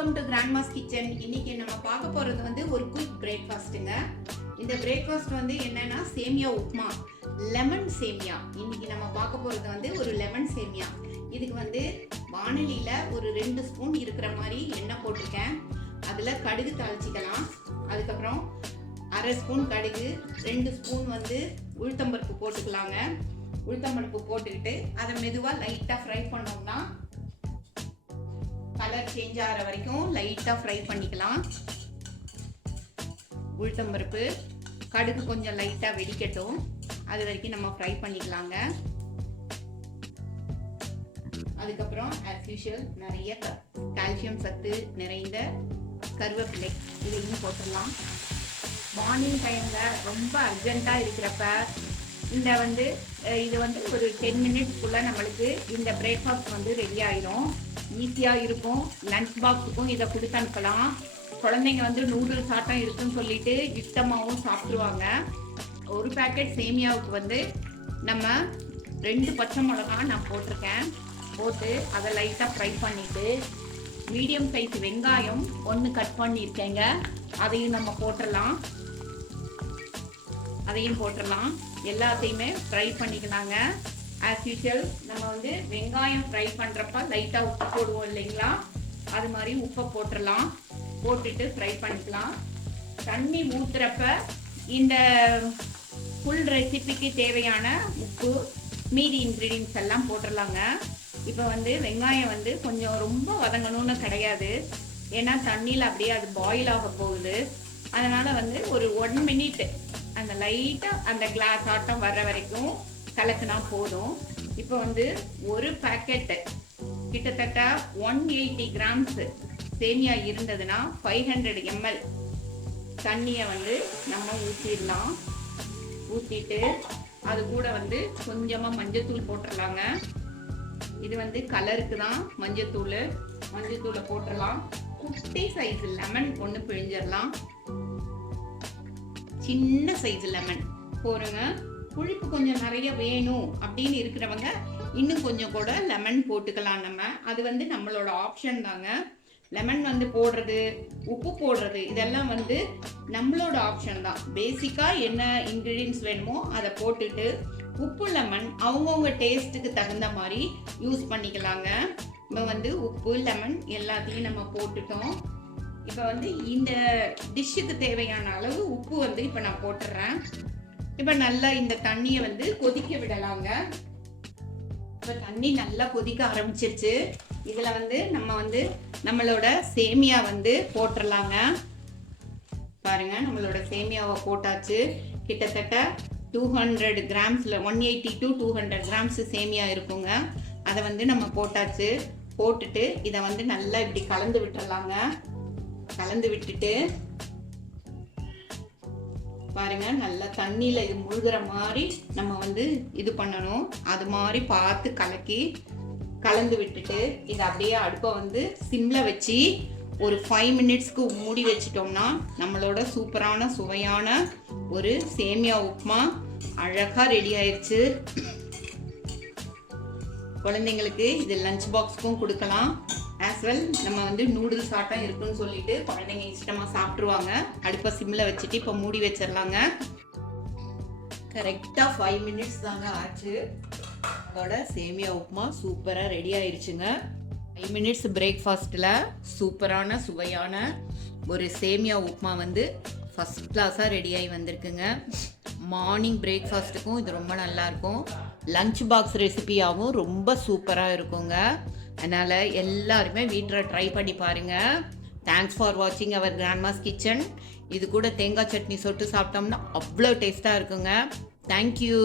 Welcome to Grandma's kitchen. இன்னைக்கு நம்ம பார்க்க போறது வந்து ஒரு குயிக் பிரேக்ஃபாஸ்ட்டுங்க. இந்த பிரேக்ஃபாஸ்ட் வந்து என்னன்னா சேமியா உப்புமா, லெமன் சேமியா. இன்னைக்கு நம்ம பார்க்க போறது வந்து ஒரு லெமன் சேமியா. இதுக்கு வந்து வாணலியில ஒரு 2 ஸ்பூன் இருக்கிற மாதிரி எண்ணெய் போட்டிருக்கேன். அதுல கடுகு தாளிச்சிக்கலாம். அதுக்கப்புறம் 1/2 ஸ்பூன் கடுகு, 2 ஸ்பூன் வந்து உளுத்தம்பருப்பு போட்டுக்கலாங்க. உளுத்தம்பருப்பு போட்டுக்கிட்டு அதை மெதுவாக லைட்டாக ஃப்ரை பண்ணோம்னா கலர் சேஞ்ச் ஆகிற வரைக்கும் லைட்டாக ஃப்ரை பண்ணிக்கலாம். உளுத்தம்பருப்பு கடுகு கொஞ்சம் லைட்டாக வெடிக்கட்டும், அது வரைக்கும் நம்ம ஃப்ரை பண்ணிக்கலாங்க. அதுக்கப்புறம் ஆஸ் யூஷுவல் நிறைய கால்சியம் சத்து நிறைந்த கருவேப்பிலை இதையும் போட்டுடலாம். மார்னிங் டைமில் ரொம்ப அர்ஜென்ட்டாக இருக்கிறப்ப இது வந்து ஒரு 10 மினிட்ஸ்க்குள்ளே நம்மளுக்கு இந்த பிரேக்ஃபாஸ்ட் வந்து ரெடி ஆயிரும். ஈஸியாக இருக்கும். லஞ்ச் பாக்ஸுக்கும் இதை கொடுத்து அனுப்பலாம். குழந்தைங்க வந்து நூடுல்ஸ் ஆட்டம் இருக்குன்னு சொல்லிட்டு இஷ்டமாகவும் சாப்பிடுவாங்க. ஒரு பேக்கெட் சேமியாவுக்கு வந்து நம்ம 2 பச்சை மிளகா நான் போட்டிருக்கேன். போட்டு அதை லைட்டாக ஃப்ரை பண்ணிவிட்டு மீடியம் சைஸ் வெங்காயம் 1 கட் பண்ணியிருக்கேங்க. அதையும் நம்ம போட்டுடலாம். எல்லாத்தையுமே ஃப்ரை பண்ணிக்கலாங்க. ஆஸ் யூஷுவல் நம்ம வந்து வெங்காயம் ஃப்ரை பண்ணுறப்ப லைட்டாக உப்பு போடுவோம் இல்லைங்களா, அது மாதிரி உப்பை போட்டுடலாம். போட்டுட்டு ஃப்ரை பண்ணிக்கலாம். தண்ணி ஊற்றுறப்ப இந்த ஃபுல் ரெசிபிக்கு தேவையான உப்பு மீதி இன்க்ரீடியன்ஸ் எல்லாம் போட்டுடலாங்க. இப்போ வந்து வெங்காயம் வந்து கொஞ்சம் ரொம்ப வதங்கணும்னு கிடையாது, ஏன்னா தண்ணியில் அப்படியே அது பாயில் ஆக போகுது. அதனால் வந்து ஒரு 1 மினிட் அந்த லைட்டாக அந்த கிளாஸ் ஆட்டம் வர்ற வரைக்கும் கலக்குனா போதும். இப்போ வந்து ஒரு பேக்கெட்டு கிட்டத்தட்ட 180 கிராம்ஸ் சேமியா இருந்ததுன்னா 500 ml தண்ணியை வந்து நம்ம ஊற்றிடலாம். ஊற்றிட்டு அது கூட வந்து கொஞ்சமாக மஞ்சத்தூள் போட்டுடலாங்க. இது வந்து கலருக்கு தான் மஞ்சத்தூளை போட்டுடலாம். குட்டி சைஸ் லெமன் ஒன்று பிழிஞ்சிடலாம். சின்ன சைஸ் லெமன் போடுங்க. புளிப்பு கொஞ்சம் நிறைய வேணும் அப்படின்னு இருக்கிறவங்க இன்னும் கொஞ்சம் கூட லெமன் போட்டுக்கலாம். அது வந்து நம்மளோட ஆப்ஷன் தாங்க. லெமன் வந்து போடுறது, உப்பு போடுறது, இதெல்லாம் வந்து நம்மளோட ஆப்ஷன் தான். பேசிக்காக என்ன இன்க்ரீடியன்ஸ் வேணுமோ அதை போட்டுட்டு உப்பு லெமன் அவங்கவுங்க டேஸ்ட்டுக்கு தகுந்த மாதிரி யூஸ் பண்ணிக்கலாங்க. இப்போ வந்து உப்பு லெமன் எல்லாத்தையும் நம்ம போட்டுட்டோம். இப்போ வந்து இந்த டிஷ்ஷுக்கு தேவையான அளவு உப்பு வந்து இப்போ நான் போட்டுடுறேன். இப்போ நல்லா இந்த தண்ணியை வந்து கொதிக்க விடலாங்க. இப்போ தண்ணி நல்லா கொதிக்க ஆரம்பிச்சிருச்சு. இதில் வந்து நம்ம வந்து நம்மளோட சேமியா வந்து போட்டுடலாங்க. பாருங்க, நம்மளோட சேமியாவை போட்டாச்சு. கிட்டத்தட்ட 200 கிராம்ஸில் 180 to 200 கிராம்ஸ் சேமியா இருக்குங்க. அதை வந்து நம்ம போட்டாச்சு. போட்டுட்டு இதை வந்து நல்லா இப்படி கலந்து விட்டுடலாங்க. கலந்து விட்டுட்டு பாருங்க, நல்லா தண்ணியில் இது முழுகிற மாதிரி நம்ம வந்து இது பண்ணணும். அது மாதிரி பார்த்து கலந்து விட்டுட்டு இதை அப்படியே அடுப்பை வந்து சிம்மில் வச்சு ஒரு 5 மினிட்ஸ்க்கு மூடி வச்சிட்டோம்னா நம்மளோட சூப்பரான சுவையான ஒரு சேமியா உப்புமா அழகாக ரெடி ஆயிடுச்சு. குழந்தைங்களுக்கு இது லஞ்ச் பாக்ஸுக்கும் கொடுக்கலாம். ஆஸ் வெல் நம்ம வந்து நூடுல்ஸ் ஆட்டம் இருக்குன்னு சொல்லிட்டு குழந்தைங்க இஷ்டமாக சாப்பிட்ருவாங்க. அடுப்பை சிம்மில் வச்சுட்டு இப்போ மூடி வச்சிடலாங்க. கரெக்டாக 5 மினிட்ஸ் தாங்க ஆச்சு. அதோட சேமியா உப்புமா சூப்பராக ரெடி ஆயிடுச்சுங்க. 5 மினிட்ஸ் பிரேக்ஃபாஸ்ட்டில் சூப்பரான சுவையான ஒரு சேமியா உப்புமா வந்து ஃபஸ்ட் கிளாஸாக ரெடியாகி வந்திருக்குங்க. மார்னிங் பிரேக்ஃபாஸ்ட்டுக்கும் இது ரொம்ப நல்லாயிருக்கும். லஞ்ச் பாக்ஸ் ரெசிபியாகவும் ரொம்ப சூப்பராக இருக்குங்க. அதனால் எல்லாருமே வீட்டில் ட்ரை பண்ணி பாருங்கள். தேங்க்ஸ் ஃபார் வாட்சிங் அவர் கிராண்ட்மாஸ் கிச்சன். இது கூட தேங்காய் சட்னி சொட்டு சாப்பிட்டோம்னா அவ்வளோ டேஸ்ட்டாக இருக்குங்க. தேங்க்யூ.